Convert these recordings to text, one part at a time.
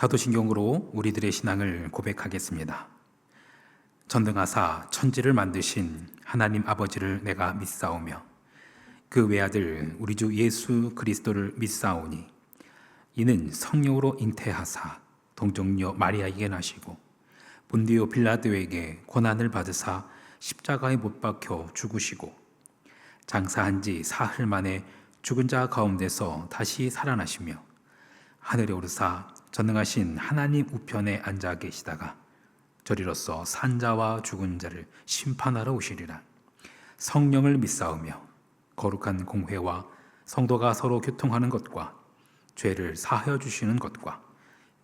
사도신경으로 우리들의 신앙을 고백하겠습니다. 전능하사 천지를 만드신 하나님 아버지를 내가 믿사오며 그 외아들 우리 주 예수 그리스도를 믿사오니 이는 성령으로 잉태하사 동정녀 마리아에게 나시고 본디오 빌라도에게 고난을 받으사 십자가에 못 박혀 죽으시고 장사한 지 사흘 만에 죽은 자 가운데서 다시 살아나시며 하늘에 오르사 전능하신 하나님 우편에 앉아 계시다가 저리로서 산자와 죽은 자를 심판하러 오시리라. 성령을 믿사오며 거룩한 공회와 성도가 서로 교통하는 것과 죄를 사하여 주시는 것과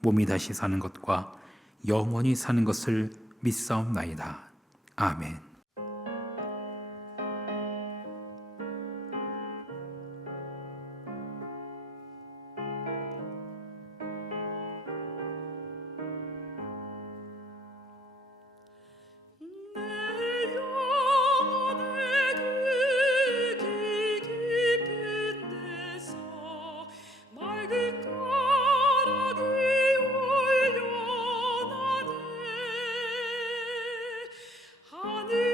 몸이 다시 사는 것과 영원히 사는 것을 믿사옵나이다. 아멘. 하늘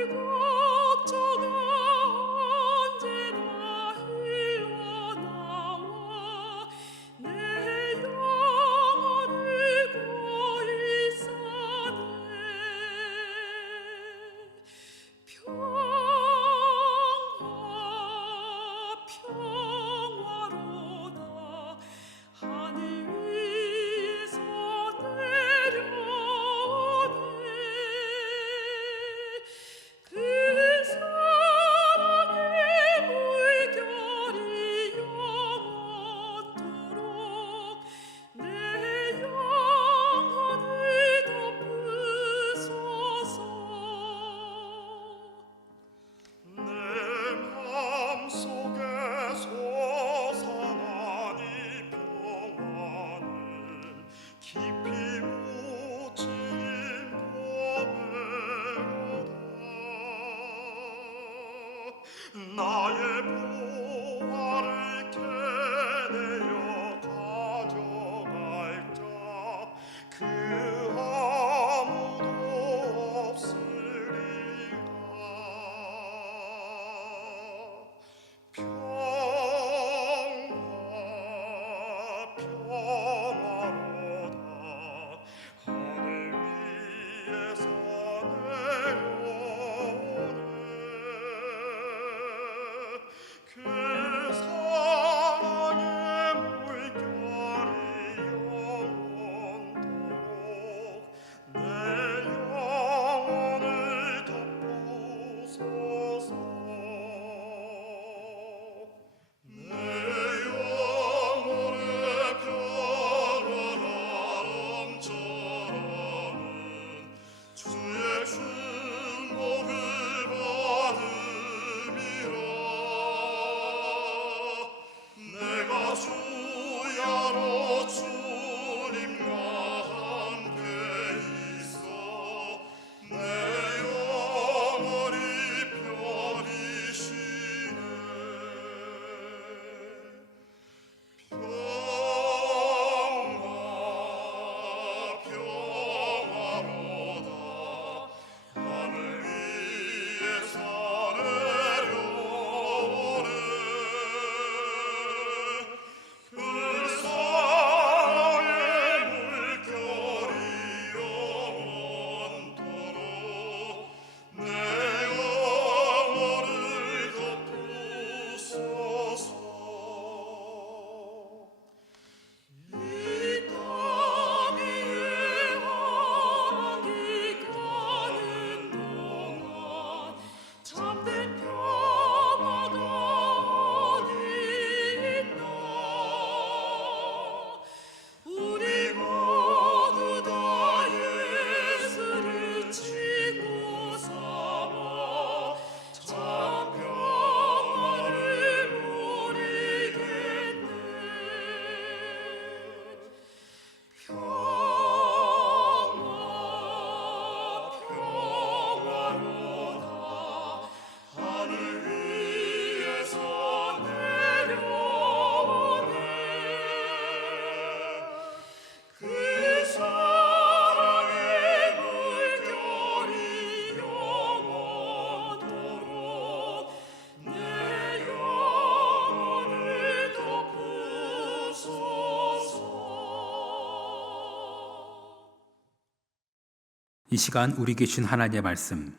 이 시간 우리에게 주신 하나님의 말씀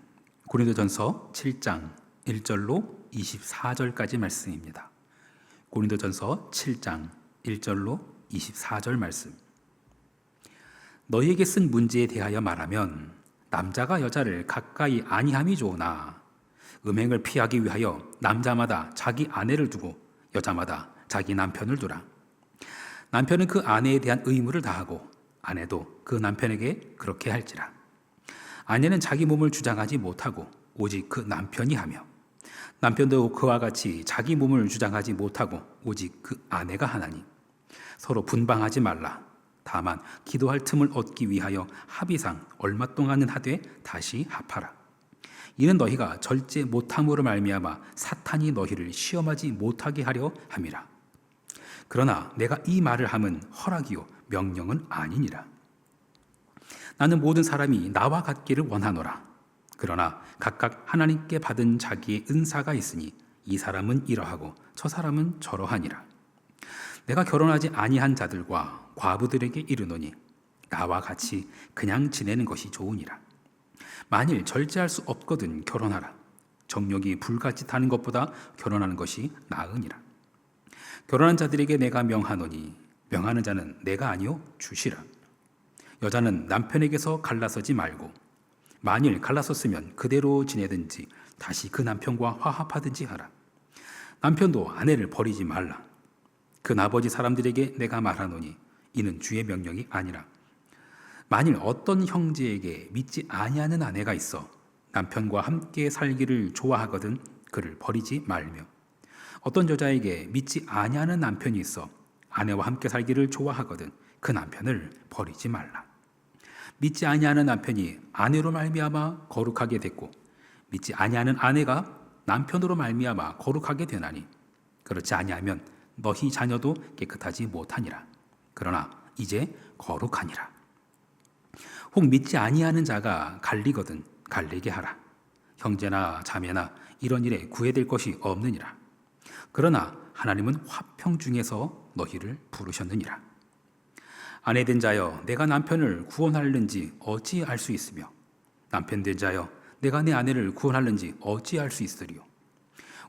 고린도전서 7장 1절로 24절까지 말씀입니다. 고린도전서 7장 1절로 24절 말씀. 너희에게 쓴 문제에 대하여 말하면 남자가 여자를 가까이 아니함이 좋으나 음행을 피하기 위하여 남자마다 자기 아내를 두고 여자마다 자기 남편을 두라. 남편은 그 아내에 대한 의무를 다하고 아내도 그 남편에게 그렇게 할지라. 아내는 자기 몸을 주장하지 못하고 오직 그 남편이 하며 남편도 그와 같이 자기 몸을 주장하지 못하고 오직 그 아내가 하나니 서로 분방하지 말라. 다만 기도할 틈을 얻기 위하여 합의상 얼마 동안은 하되 다시 합하라. 이는 너희가 절제 못함으로 말미암아 사탄이 너희를 시험하지 못하게 하려 함이라. 그러나 내가 이 말을 함은 허락이요 명령은 아니니라. 나는 모든 사람이 나와 같기를 원하노라. 그러나 각각 하나님께 받은 자기의 은사가 있으니 이 사람은 이러하고 저 사람은 저러하니라. 내가 결혼하지 아니한 자들과 과부들에게 이르노니 나와 같이 그냥 지내는 것이 좋으니라. 만일 절제할 수 없거든 결혼하라. 정욕이 불같이 타는 것보다 결혼하는 것이 나으니라. 결혼한 자들에게 내가 명하노니 명하는 자는 내가 아니요 주시라. 여자는 남편에게서 갈라서지 말고 만일 갈라섰으면 그대로 지내든지 다시 그 남편과 화합하든지 하라. 남편도 아내를 버리지 말라. 그 아버지 사람들에게 내가 말하노니 이는 주의 명령이 아니라. 만일 어떤 형제에게 믿지 아니하는 아내가 있어 남편과 함께 살기를 좋아하거든 그를 버리지 말며 어떤 여자에게 믿지 아니하는 남편이 있어 아내와 함께 살기를 좋아하거든 그 남편을 버리지 말라. 믿지 아니하는 남편이 아내로 말미암아 거룩하게 됐고 믿지 아니하는 아내가 남편으로 말미암아 거룩하게 되나니 그렇지 아니하면 너희 자녀도 깨끗하지 못하니라. 그러나 이제 거룩하니라. 혹 믿지 아니하는 자가 갈리거든 갈리게 하라. 형제나 자매나 이런 일에 구애될 것이 없느니라. 그러나 하나님은 화평 중에서 너희를 부르셨느니라. 아내된 자여 내가 남편을 구원하는지 어찌 알 수 있으며 남편된 자여 내가 내 아내를 구원하는지 어찌 알 수 있으리요.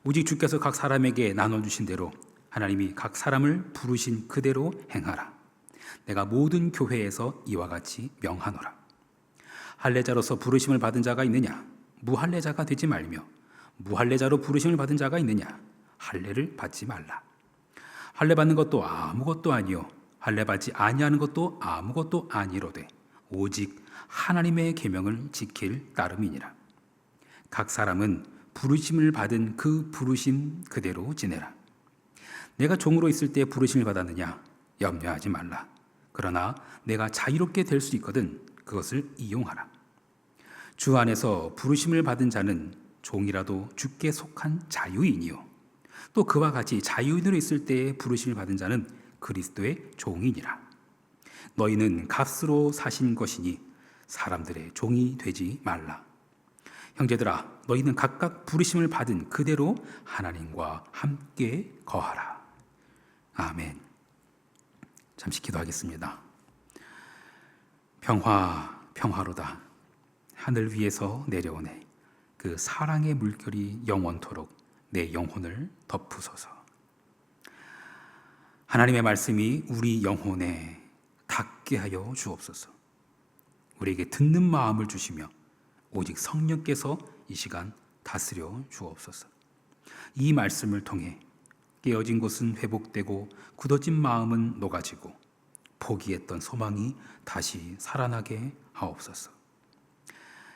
오직 주께서 각 사람에게 나눠주신 대로 하나님이 각 사람을 부르신 그대로 행하라. 내가 모든 교회에서 이와 같이 명하노라. 할례자로서 부르심을 받은 자가 있느냐? 무할례자가 되지 말며 무할례자로 부르심을 받은 자가 있느냐? 할례를 받지 말라. 할례 받는 것도 아무것도 아니요 할례 받지 아니하는 것도 아무것도 아니로되 오직 하나님의 계명을 지킬 따름이니라. 각 사람은 부르심을 받은 그 부르심 그대로 지내라. 내가 종으로 있을 때 부르심을 받았느냐? 염려하지 말라. 그러나 내가 자유롭게 될 수 있거든 그것을 이용하라. 주 안에서 부르심을 받은 자는 종이라도 주께 속한 자유인이요 또 그와 같이 자유인으로 있을 때에 부르심을 받은 자는 그리스도의 종이니라. 너희는 값으로 사신 것이니 사람들의 종이 되지 말라. 형제들아 너희는 각각 부르심을 받은 그대로 하나님과 함께 거하라. 아멘. 잠시 기도하겠습니다. 평화로다. 하늘 위에서 내려오네. 그 사랑의 물결이 영원토록 내 영혼을 덮으소서. 하나님의 말씀이 우리 영혼에 닿게 하여 주옵소서. 우리에게 듣는 마음을 주시며 오직 성령께서 이 시간 다스려 주옵소서. 이 말씀을 통해 깨어진 곳은 회복되고 굳어진 마음은 녹아지고 포기했던 소망이 다시 살아나게 하옵소서.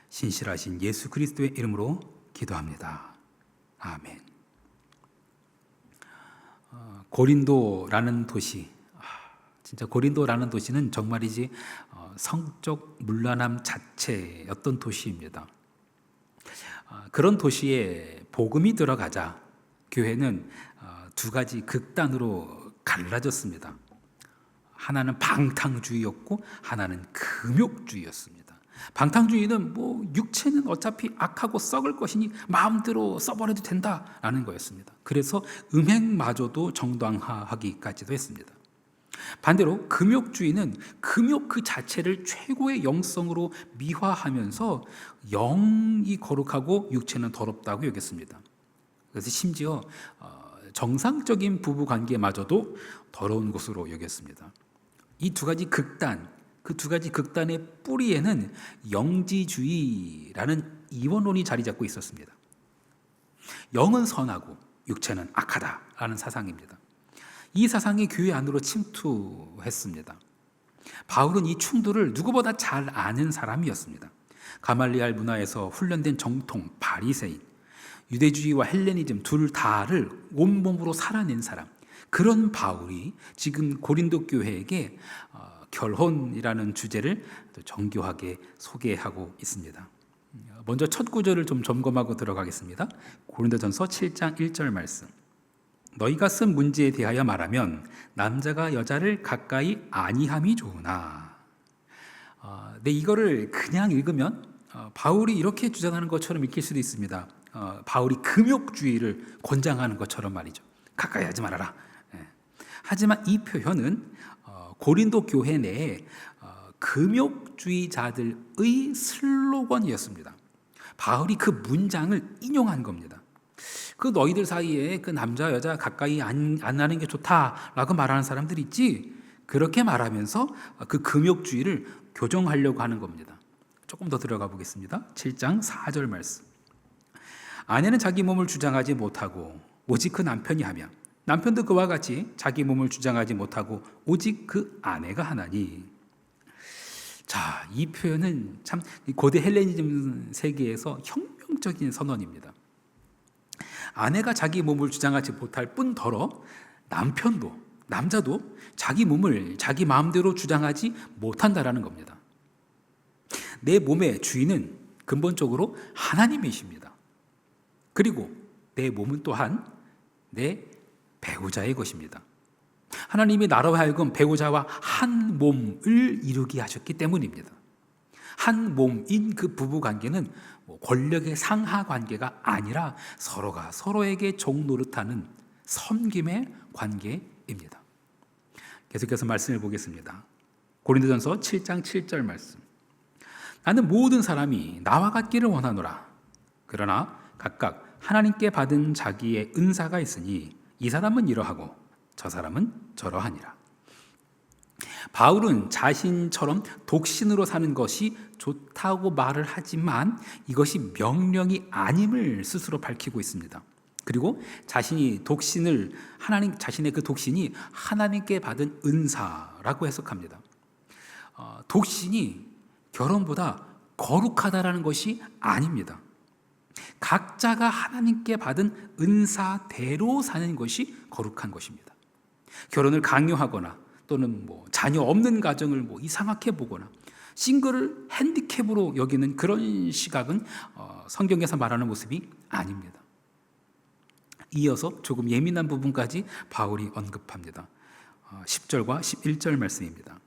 신실하신 예수 그리스도의 이름으로 기도합니다. 아멘. 고린도라는 도시, 진짜 고린도라는 도시는 정말이지 성적 문란함 자체였던 도시입니다. 그런 도시에 복음이 들어가자 교회는 두 가지 극단으로 갈라졌습니다. 하나는 방탕주의였고 하나는 금욕주의였습니다. 방탕주의는 육체는 어차피 악하고 썩을 것이니 마음대로 써버려도 된다라는 거였습니다. 그래서 음행마저도 정당화하기까지도 했습니다. 반대로 금욕주의는 금욕 그 자체를 최고의 영성으로 미화하면서 영이 거룩하고 육체는 더럽다고 여겼습니다. 그래서 심지어 정상적인 부부 관계마저도 더러운 것으로 여겼습니다. 이 두 가지 극단, 그 두 가지 극단의 뿌리에는 영지주의라는 이원론이 자리 잡고 있었습니다. 영은 선하고 육체는 악하다라는 사상입니다. 이 사상이 교회 안으로 침투했습니다. 바울은 이 충돌을 누구보다 잘 아는 사람이었습니다. 가말리알 문화에서 훈련된 정통 바리새인, 유대주의와 헬레니즘 둘 다를 온몸으로 살아낸 사람, 그런 바울이 지금 고린도 교회에게 결혼이라는 주제를 정교하게 소개하고 있습니다. 먼저 첫 구절을 좀 점검하고 들어가겠습니다. 고린도전서 7장 1절 말씀. 너희가 쓴 문제에 대하여 말하면 남자가 여자를 가까이 아니함이 좋으나. 네, 이거를 그냥 읽으면 바울이 이렇게 주장하는 것처럼 읽힐 수도 있습니다. 바울이 금욕주의를 권장하는 것처럼 말이죠. 가까이 하지 말아라. 하지만 이 표현은 고린도 교회 내에 금욕주의자들의 슬로건이었습니다. 바울이 그 문장을 인용한 겁니다. 그 너희들 사이에 그 남자 여자 가까이 안 나는 게 좋다라고 말하는 사람들 있지, 그렇게 말하면서 그 금욕주의를 교정하려고 하는 겁니다. 조금 더 들어가 보겠습니다. 7장 4절 말씀. 아내는 자기 몸을 주장하지 못하고 오직 그 남편이 하며 남편도 그와 같이 자기 몸을 주장하지 못하고 오직 그 아내가 하나니. 자, 이 표현은 참 고대 헬레니즘 세계에서 혁명적인 선언입니다. 아내가 자기 몸을 주장하지 못할 뿐더러 남편도, 남자도 자기 몸을 자기 마음대로 주장하지 못한다라는 겁니다. 내 몸의 주인은 근본적으로 하나님이십니다. 그리고 내 몸은 또한 내 배우자의 것입니다. 하나님이 나로 하여금 배우자와 한 몸을 이루게 하셨기 때문입니다. 한 몸인 그 부부 관계는 권력의 상하 관계가 아니라 서로가 서로에게 종노릇하는 섬김의 관계입니다. 계속해서 말씀을 보겠습니다. 고린도전서 7장 7절 말씀. 나는 모든 사람이 나와 같기를 원하노라. 그러나 각각 하나님께 받은 자기의 은사가 있으니 이 사람은 이러하고 저 사람은 저러하니라. 바울은 자신처럼 독신으로 사는 것이 좋다고 말을 하지만 이것이 명령이 아님을 스스로 밝히고 있습니다. 그리고 자신의 그 독신이 하나님께 받은 은사라고 해석합니다. 독신이 결혼보다 거룩하다라는 것이 아닙니다. 각자가 하나님께 받은 은사대로 사는 것이 거룩한 것입니다. 결혼을 강요하거나 또는 자녀 없는 가정을 이상하게 보거나 싱글을 핸디캡으로 여기는 그런 시각은 성경에서 말하는 모습이 아닙니다. 이어서 조금 예민한 부분까지 바울이 언급합니다. 10절과 11절 말씀입니다.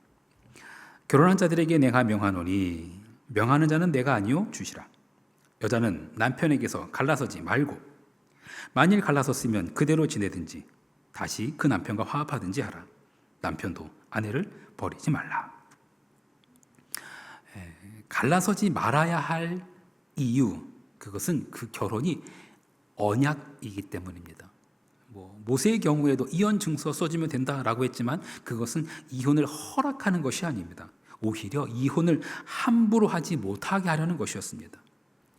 결혼한 자들에게 내가 명하노니 명하는 자는 내가 아니요 주시라. 여자는 남편에게서 갈라서지 말고 만일 갈라섰으면 그대로 지내든지 다시 그 남편과 화합하든지 하라. 남편도 아내를 버리지 말라. 갈라서지 말아야 할 이유, 그것은 그 결혼이 언약이기 때문입니다. 모세의 경우에도 이혼 증서 써주면 된다라고 했지만 그것은 이혼을 허락하는 것이 아닙니다. 오히려 이혼을 함부로 하지 못하게 하려는 것이었습니다.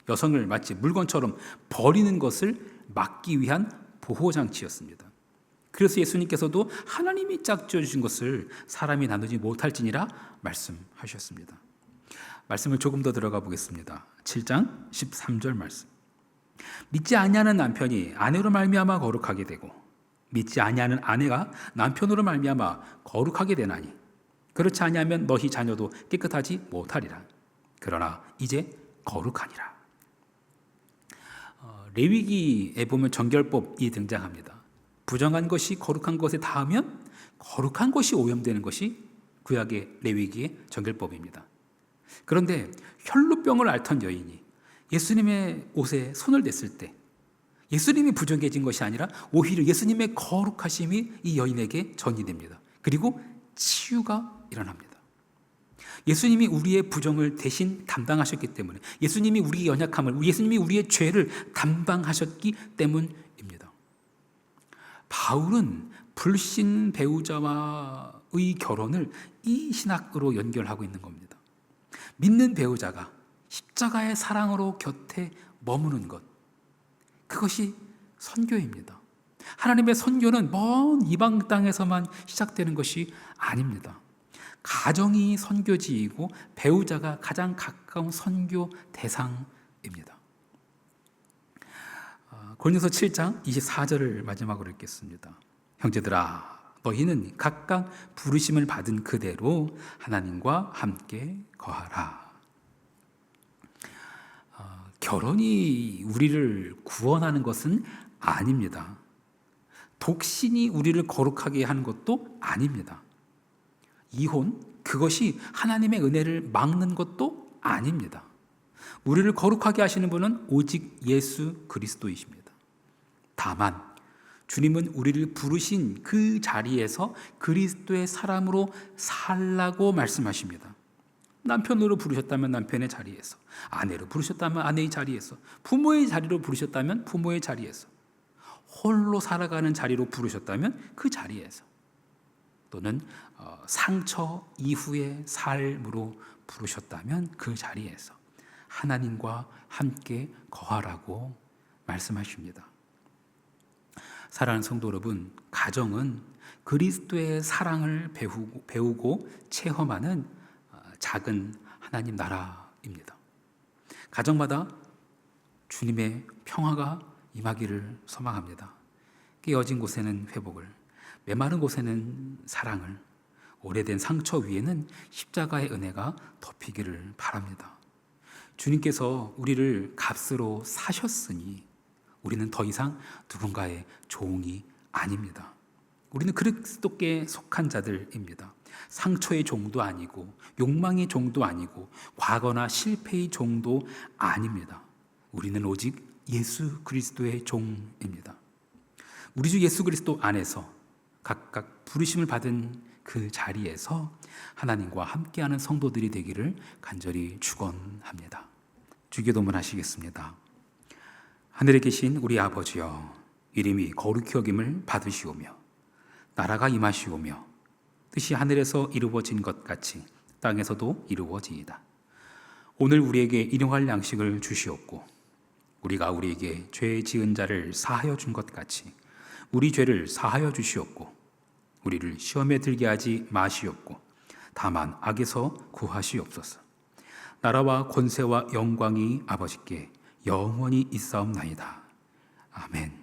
여성을 마치 물건처럼 버리는 것을 막기 위한 보호장치였습니다. 그래서 예수님께서도 하나님이 짝지어 주신 것을 사람이 나누지 못할지니라 말씀하셨습니다. 말씀을 조금 더 들어가 보겠습니다. 7장 13절 말씀. 믿지 아니하는 남편이 아내로 말미암아 거룩하게 되고 믿지 아니하는 아내가 남편으로 말미암아 거룩하게 되나니 그렇지 아니하면 너희 자녀도 깨끗하지 못하리라. 그러나 이제 거룩하니라. 레위기에 보면 정결법이 등장합니다. 부정한 것이 거룩한 것에 닿으면 거룩한 것이 오염되는 것이 구약의 레위기의 정결법입니다. 그런데 혈루병을 앓던 여인이 예수님의 옷에 손을 댔을 때 예수님이 부정해진 것이 아니라 오히려 예수님의 거룩하심이 이 여인에게 전이됩니다. 그리고 치유가 일어납니다. 예수님이 우리의 부정을 대신 담당하셨기 때문에, 예수님이 우리의 연약함을, 예수님이 우리의 죄를 담당하셨기 때문입니다. 바울은 불신 배우자와의 결혼을 이 신학으로 연결하고 있는 겁니다. 믿는 배우자가 십자가의 사랑으로 곁에 머무는 것, 그것이 선교입니다. 하나님의 선교는 먼 이방 땅에서만 시작되는 것이 아닙니다. 가정이 선교지이고 배우자가 가장 가까운 선교 대상입니다. 고린도서 7장 24절을 마지막으로 읽겠습니다. 형제들아, 너희는 각각 부르심을 받은 그대로 하나님과 함께 거하라. 결혼이 우리를 구원하는 것은 아닙니다. 독신이 우리를 거룩하게 하는 것도 아닙니다. 이혼, 그것이 하나님의 은혜를 막는 것도 아닙니다. 우리를 거룩하게 하시는 분은 오직 예수 그리스도이십니다. 다만 주님은 우리를 부르신 그 자리에서 그리스도의 사람으로 살라고 말씀하십니다. 남편으로 부르셨다면 남편의 자리에서, 아내로 부르셨다면 아내의 자리에서, 부모의 자리로 부르셨다면 부모의 자리에서, 홀로 살아가는 자리로 부르셨다면 그 자리에서, 또는 상처 이후의 삶으로 부르셨다면 그 자리에서 하나님과 함께 거하라고 말씀하십니다. 사랑하는 성도 여러분, 가정은 그리스도의 사랑을 배우고 체험하는 작은 하나님 나라입니다. 가정마다 주님의 평화가 임하기를 소망합니다. 깨어진 곳에는 회복을, 메마른 곳에는 사랑을, 오래된 상처 위에는 십자가의 은혜가 덮이기를 바랍니다. 주님께서 우리를 값으로 사셨으니 우리는 더 이상 누군가의 종이 아닙니다. 우리는 그리스도께 속한 자들입니다. 상처의 종도 아니고 욕망의 종도 아니고 과거나 실패의 종도 아닙니다. 우리는 오직 예수 그리스도의 종입니다. 우리 주 예수 그리스도 안에서 각각 부르심을 받은 그 자리에서 하나님과 함께하는 성도들이 되기를 간절히 축원합니다. 주기도문 하시겠습니다. 하늘에 계신 우리 아버지여, 이름이 거룩히 여김을 받으시오며 나라가 임하시오며 뜻이 하늘에서 이루어진 것 같이 땅에서도 이루어지이다. 오늘 우리에게 일용할 양식을 주시옵고 우리가 우리에게 죄 지은 자를 사하여 준 것 같이 우리 죄를 사하여 주시옵고 우리를 시험에 들게 하지 마시옵고 다만 악에서 구하시옵소서. 나라와 권세와 영광이 아버지께 영원히 있사옵나이다. 아멘.